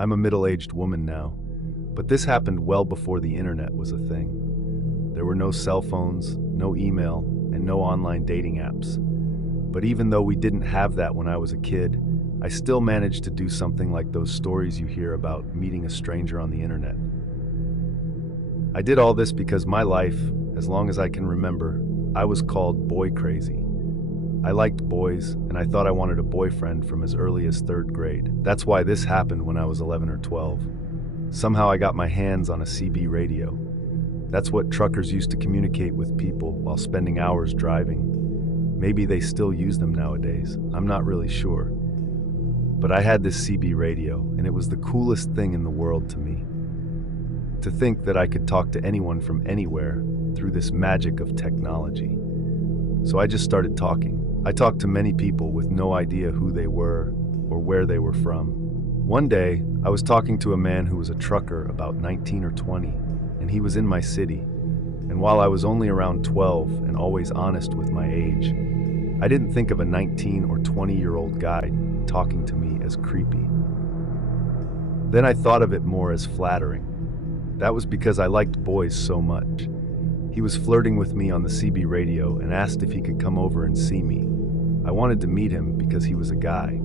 I'm a middle-aged woman now, but this happened well before the internet was a thing. There were no cell phones, no email, and no online dating apps. But even though we didn't have that when I was a kid, I still managed to do something like those stories you hear about meeting a stranger on the internet. I did all this because my life, as long as I can remember, I was called boy crazy. I liked boys, and I thought I wanted a boyfriend from as early as third grade. That's why this happened when I was 11 or 12. Somehow I got my hands on a CB radio. That's what truckers used to communicate with people while spending hours driving. Maybe they still use them nowadays, I'm not really sure. But I had this CB radio, and it was the coolest thing in the world to me. To think that I could talk to anyone from anywhere through this magic of technology. So I just started talking. I talked to many people with no idea who they were or where they were from. One day, I was talking to a man who was a trucker about 19 or 20, and he was in my city. And while I was only around 12 and always honest with my age, I didn't think of a 19 or 20-year-old guy talking to me as creepy. Then I thought of it more as flattering. That was because I liked boys so much. He was flirting with me on the CB radio and asked if he could come over and see me. I wanted to meet him because he was a guy.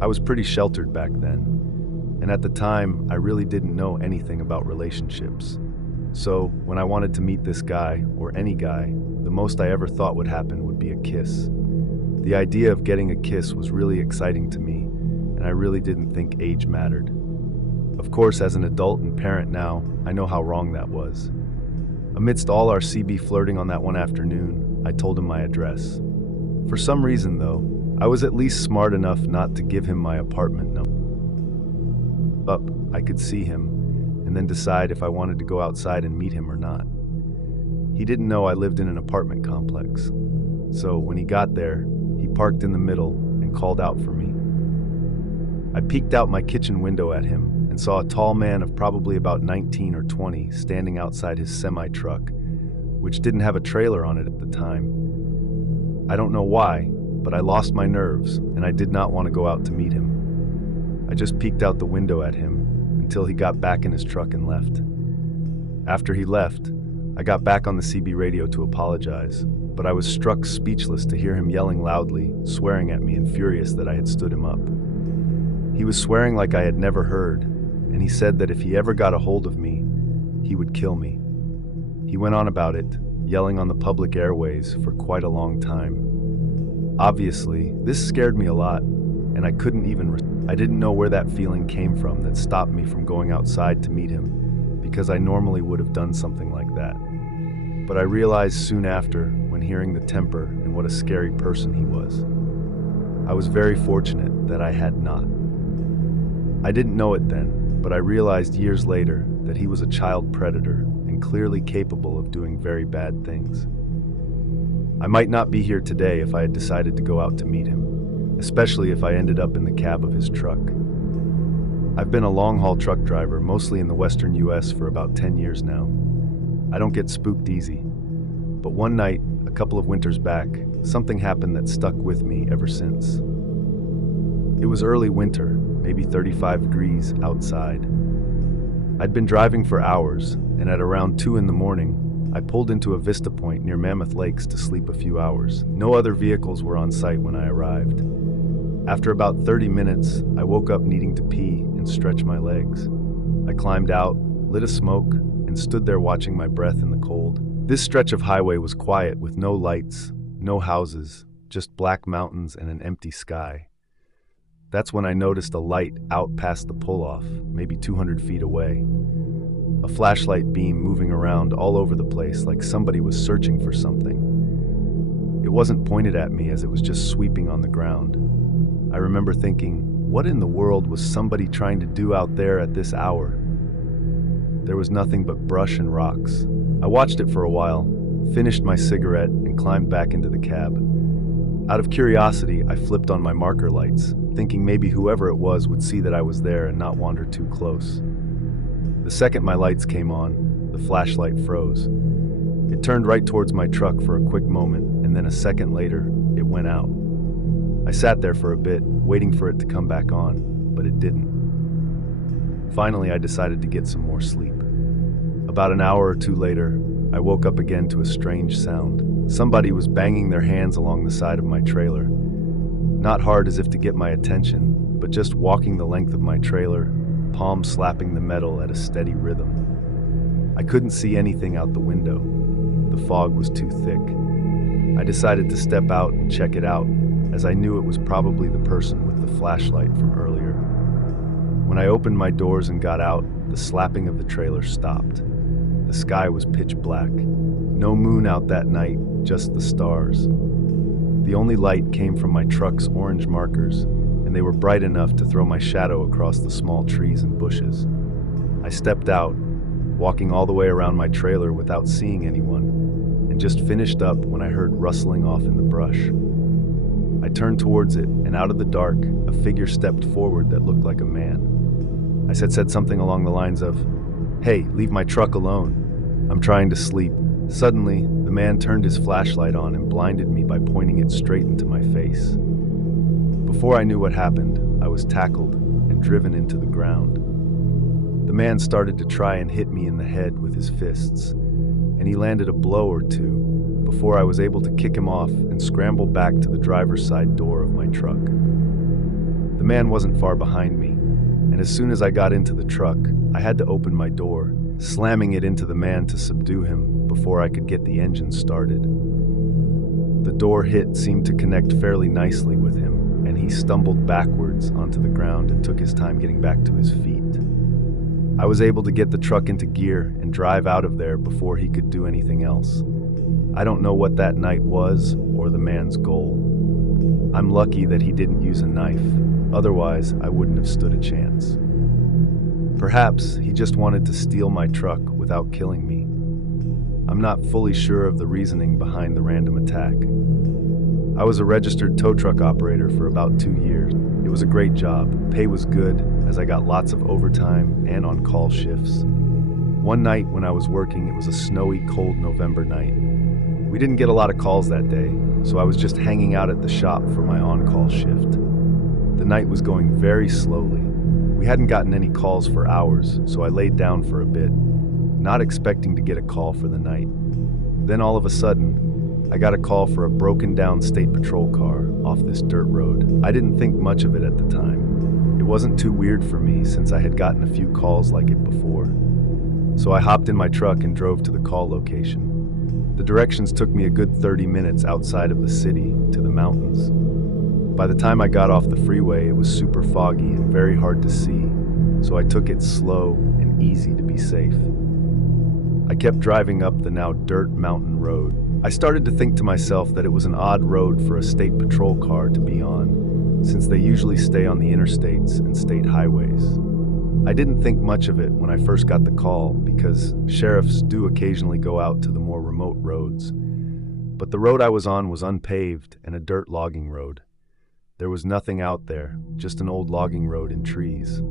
I was pretty sheltered back then, and at the time, I really didn't know anything about relationships. So, when I wanted to meet this guy, or any guy, the most I ever thought would happen would be a kiss. The idea of getting a kiss was really exciting to me, and I really didn't think age mattered. Of course, as an adult and parent now, I know how wrong that was. Amidst all our CB flirting on that one afternoon, I told him my address. For some reason, though, I was at least smart enough not to give him my apartment number. I could see him, and then decide if I wanted to go outside and meet him or not. He didn't know I lived in an apartment complex, so when he got there, he parked in the middle and called out for me. I peeked out my kitchen window at him and saw a tall man of probably about 19 or 20 standing outside his semi-truck, which didn't have a trailer on it at the time. I don't know why, but I lost my nerves and I did not want to go out to meet him. I just peeked out the window at him until he got back in his truck and left. After he left, I got back on the CB radio to apologize, but I was struck speechless to hear him yelling loudly, swearing at me and furious that I had stood him up. He was swearing like I had never heard, and he said that if he ever got a hold of me, he would kill me. He went on about it, yelling on the public airways for quite a long time. Obviously, this scared me a lot, and I didn't know where that feeling came from that stopped me from going outside to meet him, because I normally would have done something like that. But I realized soon after, when hearing the temper and what a scary person he was. I was very fortunate that I had not. I didn't know it then, but I realized years later that he was a child predator and clearly capable of doing very bad things. I might not be here today if I had decided to go out to meet him, especially if I ended up in the cab of his truck. I've been a long-haul truck driver, mostly in the western US, for about 10 years now. I don't get spooked easy. But one night, a couple of winters back, something happened that stuck with me ever since. It was early winter, maybe 35 degrees outside. I'd been driving for hours, and at around 2 in the morning, I pulled into a vista point near Mammoth Lakes to sleep a few hours. No other vehicles were on site when I arrived. After about 30 minutes, I woke up needing to pee and stretch my legs. I climbed out, lit a smoke, and stood there watching my breath in the cold. This stretch of highway was quiet with no lights, no houses, just black mountains and an empty sky. That's when I noticed a light out past the pull-off, maybe 200 feet away. A flashlight beam moving around all over the place like somebody was searching for something. It wasn't pointed at me as it was just sweeping on the ground. I remember thinking, what in the world was somebody trying to do out there at this hour? There was nothing but brush and rocks. I watched it for a while, finished my cigarette, and climbed back into the cab. Out of curiosity, I flipped on my marker lights, thinking maybe whoever it was would see that I was there and not wander too close. The second my lights came on, the flashlight froze. It turned right towards my truck for a quick moment, and then a second later, it went out. I sat there for a bit, waiting for it to come back on, but it didn't. Finally, I decided to get some more sleep. About an hour or two later, I woke up again to a strange sound. Somebody was banging their hands along the side of my trailer. Not hard as if to get my attention, but just walking the length of my trailer, palms slapping the metal at a steady rhythm. I couldn't see anything out the window. The fog was too thick. I decided to step out and check it out, as I knew it was probably the person with the flashlight from earlier. When I opened my doors and got out, the slapping of the trailer stopped. The sky was pitch black. No moon out that night, just the stars. The only light came from my truck's orange markers, and they were bright enough to throw my shadow across the small trees and bushes. I stepped out, walking all the way around my trailer without seeing anyone, and just finished up when I heard rustling off in the brush. I turned towards it, and out of the dark, a figure stepped forward that looked like a man. I said something along the lines of, "Hey, leave my truck alone. I'm trying to sleep." Suddenly, the man turned his flashlight on and blinded me by pointing it straight into my face. Before I knew what happened, I was tackled and driven into the ground. The man started to try and hit me in the head with his fists, and he landed a blow or two before I was able to kick him off and scramble back to the driver's side door of my truck. The man wasn't far behind me, and as soon as I got into the truck, I had to open my door, slamming it into the man to subdue him before I could get the engine started. The door hit seemed to connect fairly nicely with him, and he stumbled backwards onto the ground and took his time getting back to his feet. I was able to get the truck into gear and drive out of there before he could do anything else. I don't know what that night was or the man's goal. I'm lucky that he didn't use a knife, otherwise I wouldn't have stood a chance. Perhaps he just wanted to steal my truck without killing me. I'm not fully sure of the reasoning behind the random attack. I was a registered tow truck operator for about 2 years. It was a great job. Pay was good, as I got lots of overtime and on-call shifts. One night when I was working, it was a snowy, cold November night. We didn't get a lot of calls that day, so I was just hanging out at the shop for my on-call shift. The night was going very slowly. We hadn't gotten any calls for hours, so I laid down for a bit, not expecting to get a call for the night. Then all of a sudden, I got a call for a broken down state patrol car off this dirt road. I didn't think much of it at the time. It wasn't too weird for me since I had gotten a few calls like it before. So I hopped in my truck and drove to the call location. The directions took me a good 30 minutes outside of the city to the mountains. By the time I got off the freeway, it was super foggy and very hard to see, so I took it slow and easy to be safe. I kept driving up the now dirt mountain road. I started to think to myself that it was an odd road for a state patrol car to be on, since they usually stay on the interstates and state highways. I didn't think much of it when I first got the call because sheriffs do occasionally go out to the more remote roads. But the road I was on was unpaved and a dirt logging road. There was nothing out there, just an old logging road and trees.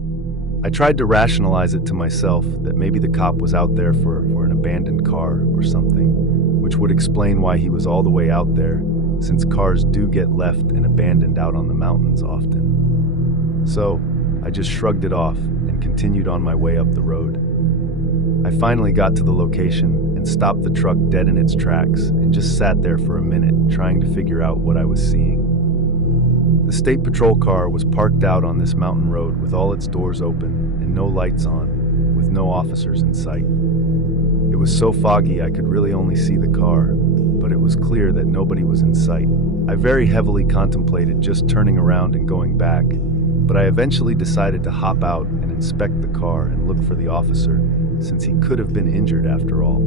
I tried to rationalize it to myself that maybe the cop was out there for an abandoned car or something, which would explain why he was all the way out there, since cars do get left and abandoned out on the mountains often. So, I just shrugged it off and continued on my way up the road. I finally got to the location and stopped the truck dead in its tracks and just sat there for a minute trying to figure out what I was seeing. The state patrol car was parked out on this mountain road with all its doors open and no lights on, with no officers in sight. It was so foggy I could really only see the car, but it was clear that nobody was in sight. I very heavily contemplated just turning around and going back, but I eventually decided to hop out and inspect the car and look for the officer, since he could have been injured after all.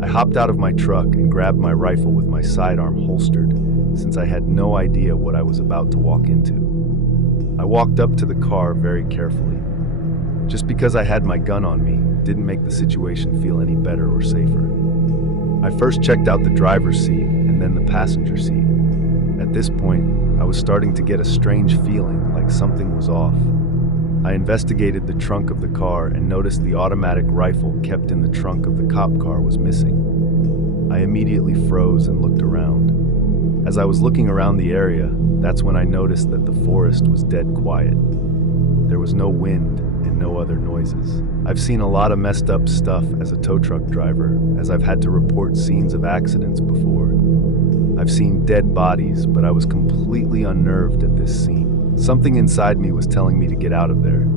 I hopped out of my truck and grabbed my rifle with my sidearm holstered, since I had no idea what I was about to walk into. I walked up to the car very carefully. Just because I had my gun on me didn't make the situation feel any better or safer. I first checked out the driver's seat and then the passenger seat. At this point, I was starting to get a strange feeling like something was off. I investigated the trunk of the car and noticed the automatic rifle kept in the trunk of the cop car was missing. I immediately froze and looked around. As I was looking around the area, that's when I noticed that the forest was dead quiet. there was no wind and no other noises. I've seen a lot of messed up stuff as a tow truck driver, as I've had to report scenes of accidents before. I've seen dead bodies, but I was completely unnerved at this scene. Something inside me was telling me to get out of there.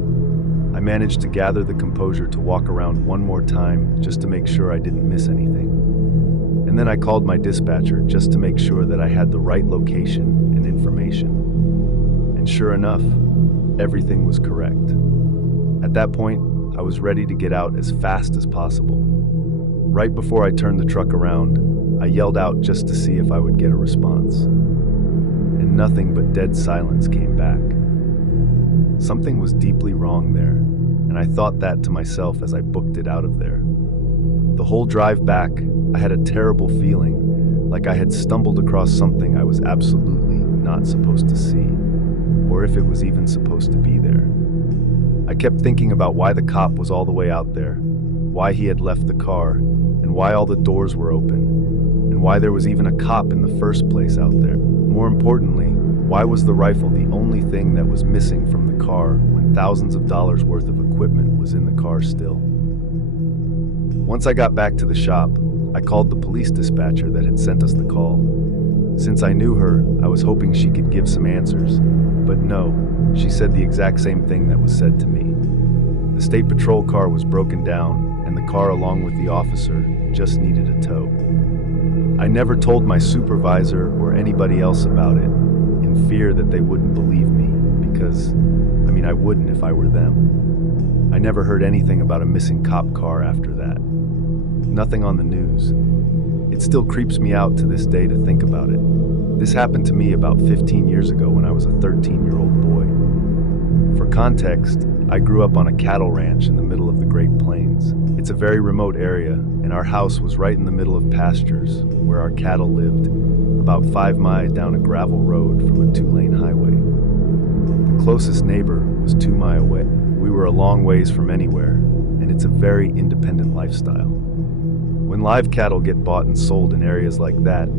I managed to gather the composure to walk around one more time just to make sure I didn't miss anything. And then I called my dispatcher just to make sure that I had the right location and information. And sure enough, everything was correct. At that point, I was ready to get out as fast as possible. Right before I turned the truck around, I yelled out just to see if I would get a response. And nothing but dead silence came back. Something was deeply wrong there, and I thought that to myself as I booked it out of there. The whole drive back, I had a terrible feeling, like I had stumbled across something I was absolutely not supposed to see, or if it was even supposed to be there. I kept thinking about why the cop was all the way out there, why he had left the car, and why all the doors were open, and why there was even a cop in the first place out there. More importantly, why was the rifle the only thing that was missing from the car when thousands of dollars worth of equipment was in the car still? Once I got back to the shop, I called the police dispatcher that had sent us the call. Since I knew her, I was hoping she could give some answers, but no, she said the exact same thing that was said to me. The state patrol car was broken down, and the car along with the officer just needed a tow. I never told my supervisor or anybody else about it, in fear that they wouldn't believe me, because, I wouldn't if I were them. I never heard anything about a missing cop car after that. Nothing on the news. It still creeps me out to this day to think about it. This happened to me about 15 years ago when I was a 13-year-old boy. For context, I grew up on a cattle ranch in the middle of the Great Plains. It's a very remote area, and our house was right in the middle of pastures where our cattle lived, about 5 miles down a gravel road from a 2-lane highway. The closest neighbor was 2 miles away. We were a long ways from anywhere, and it's a very independent lifestyle. When live cattle get bought and sold in areas like that,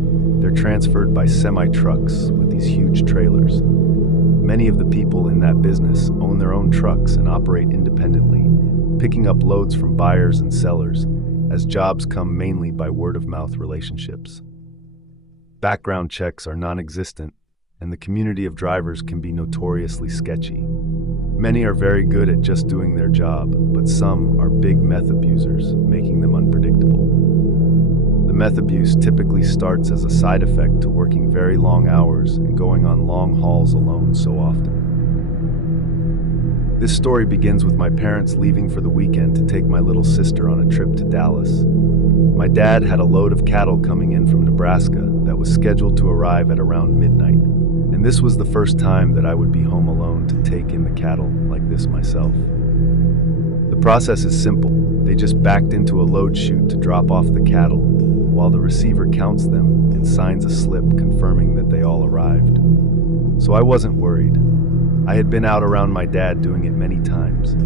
they're transferred by semi-trucks with these huge trailers. Many of the people in that business own their own trucks and operate independently, picking up loads from buyers and sellers, as jobs come mainly by word-of-mouth relationships. Background checks are non-existent, and the community of drivers can be notoriously sketchy. Many are very good at just doing their job, but some are big meth abusers, making them unpredictable. The meth abuse typically starts as a side effect to working very long hours and going on long hauls alone so often. This story begins with my parents leaving for the weekend to take my little sister on a trip to Dallas. My dad had a load of cattle coming in from Nebraska that was scheduled to arrive at around midnight. And this was the first time that I would be home alone to take in the cattle like this myself. The process is simple. They just backed into a load chute to drop off the cattle, while the receiver counts them and signs a slip confirming that they all arrived. So I wasn't worried. I had been out around my dad doing it many times.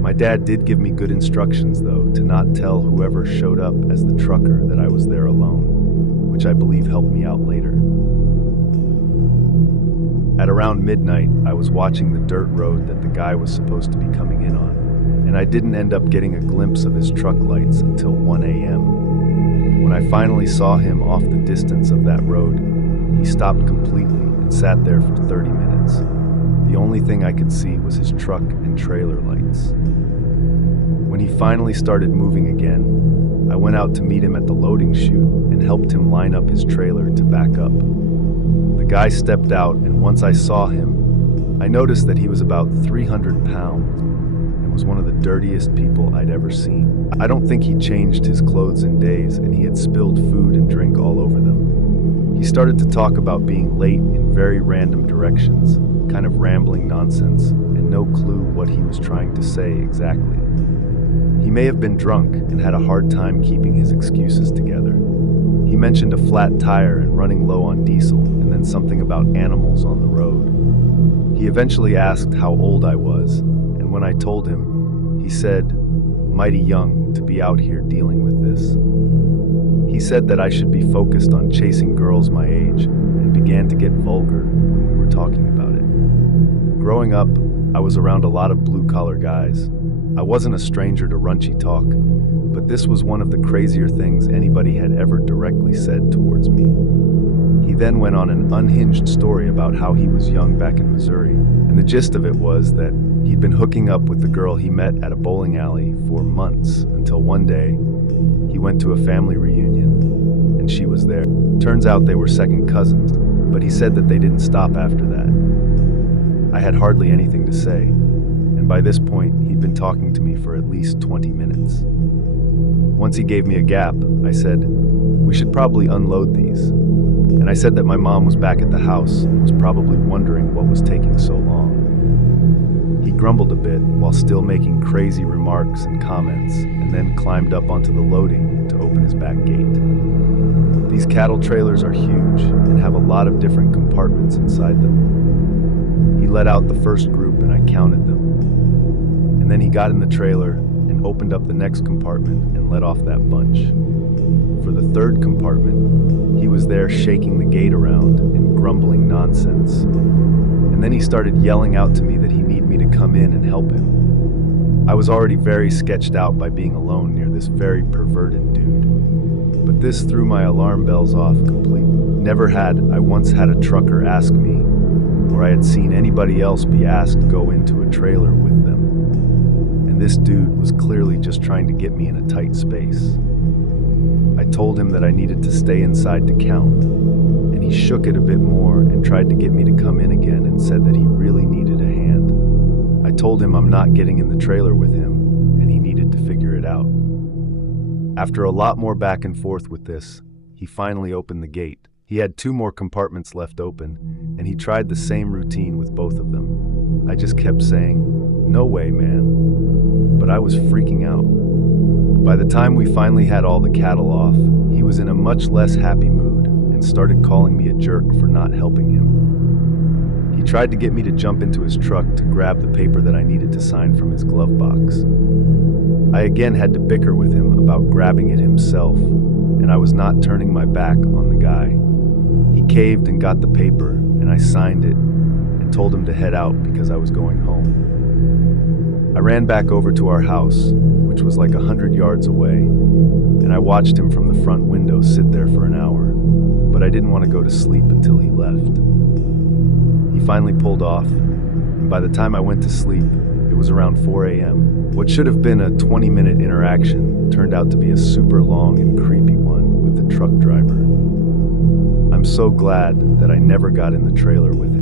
My dad did give me good instructions, though, to not tell whoever showed up as the trucker that I was there alone, which I believe helped me out later. At around midnight, I was watching the dirt road that the guy was supposed to be coming in on, and I didn't end up getting a glimpse of his truck lights until 1 a.m. When I finally saw him off the distance of that road, he stopped completely and sat there for 30 minutes. The only thing I could see was his truck and trailer lights. When he finally started moving again, I went out to meet him at the loading chute and helped him line up his trailer to back up. The guy stepped out, and once I saw him, I noticed that he was about 300 pounds and was one of the dirtiest people I'd ever seen. I don't think he changed his clothes in days, and he had spilled food and drink all over them. He started to talk about being late in very random directions, kind of rambling nonsense, and no clue what he was trying to say exactly. He may have been drunk and had a hard time keeping his excuses together. He mentioned a flat tire and running low on diesel, and then something about animals on the road. He eventually asked how old I was, and when I told him, he said, "Mighty young to be out here dealing with this." He said that I should be focused on chasing girls my age, and began to get vulgar when we were talking about it. Growing up, I was around a lot of blue-collar guys. I wasn't a stranger to raunchy talk, but this was one of the crazier things anybody had ever directly said towards me. He then went on an unhinged story about how he was young back in Missouri, and the gist of it was that he'd been hooking up with the girl he met at a bowling alley for months until one day he went to a family reunion and she was there. Turns out they were second cousins, but he said that they didn't stop after that. I had hardly anything to say, and by this point he'd been talking to me for at least 20 minutes. Once he gave me a gap, I said, "We should probably unload these." And I said that my mom was back at the house and was probably wondering what was taking so long. He grumbled a bit while still making crazy remarks and comments, and then climbed up onto the loading to open his back gate. These cattle trailers are huge and have a lot of different compartments inside them. He let out the first group and I counted them. And then he got in the trailer and opened up the next compartment and let off that bunch. For the third compartment, he was there shaking the gate around and grumbling nonsense. And then he started yelling out to me that he needed me to come in and help him. I was already very sketched out by being alone near this very perverted dude. But this threw my alarm bells off completely. Never had I once had a trucker ask me, or I had seen anybody else be asked to go into a trailer with them. And this dude was clearly just trying to get me in a tight space. I told him that I needed to stay inside to count, and he shook it a bit more and tried to get me to come in again and said that he really needed a hand. I told him I'm not getting in the trailer with him, and he needed to figure it out. After a lot more back and forth with this, he finally opened the gate. He had 2 more compartments left open, and he tried the same routine with both of them. I just kept saying, "No way, man." But I was freaking out. By the time we finally had all the cattle off, he was in a much less happy mood and started calling me a jerk for not helping him. He tried to get me to jump into his truck to grab the paper that I needed to sign from his glove box. I again had to bicker with him about grabbing it himself, and I was not turning my back on the guy. He caved and got the paper, and I signed it and told him to head out because I was going home. I ran back over to our house, which was like 100 yards away, and I watched him from the front window sit there for an hour, but I didn't want to go to sleep until he left. He finally pulled off, and by the time I went to sleep, it was around 4 a.m. What should have been a 20-minute interaction turned out to be a super long and creepy one with the truck driver. I'm so glad that I never got in the trailer with him.